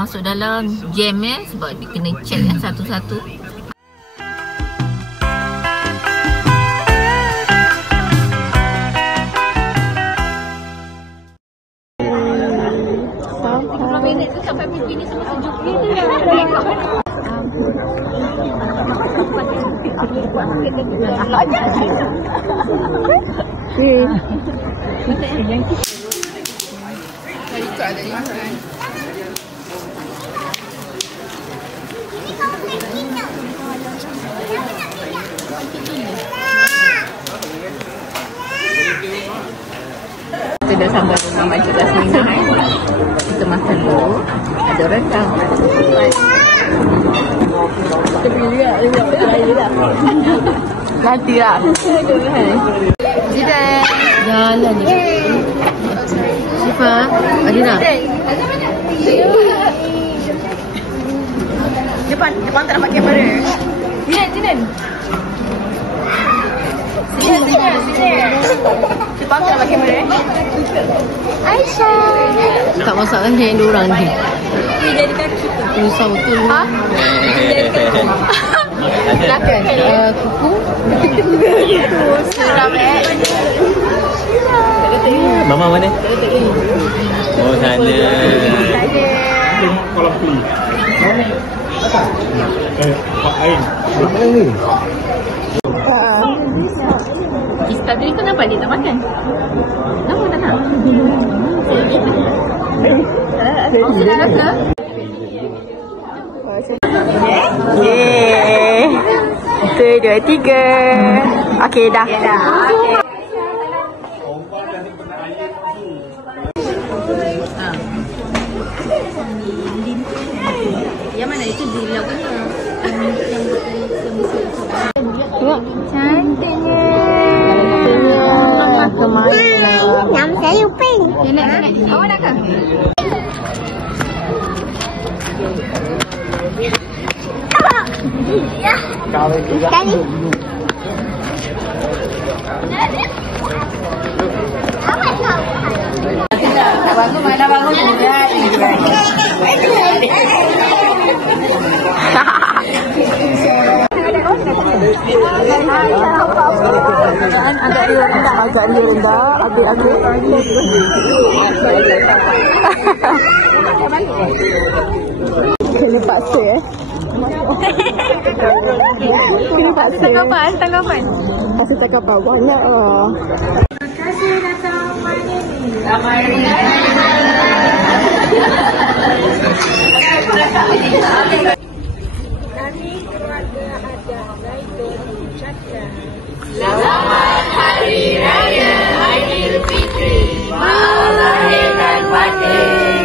masuk dalam jam sebab dia kena check satu-satu. Minit tu sampai pipi ni semua sejuk ni kita dah sampai rumah Makcik Lasmina. Kita makan dulu. Ada rendang. Kita pilih lah. Nanti lah. Jidan. Jalan ni. Siapa? Adina. Depan tak nampak kamera. Jidan. Sini. Depan tak nampak kamera. Aisyah. Tak masalah yang diorang ni. Ini jadi kaki tu. Susah betul. Ha? Silakan. Kuku. Seram Mama mana? Oh sana. Kolam kulit. Pak Ain. Apa ni? Tadi kenapa dia tak makan? Kenapa tak nak? Oh, sudah rasa? Yeay. 1, 2, 3. Okey dah. Yang mana itu di laut mana? Yang Tengok. cantiknya. Nama saya Upin. Nenek. Awak nak ke? Kali. Nak bangun mana bangun juga. Agak rendah. Adik. Kena paksa Kena paksa. Tanggapan. Paksa tanggapan. Banyak lah. Terima kasih datang Kami keluarga Adam Zaitun mengucapkan Selamat Hari Raya Aidilfitri. Maaf lahir dan batin.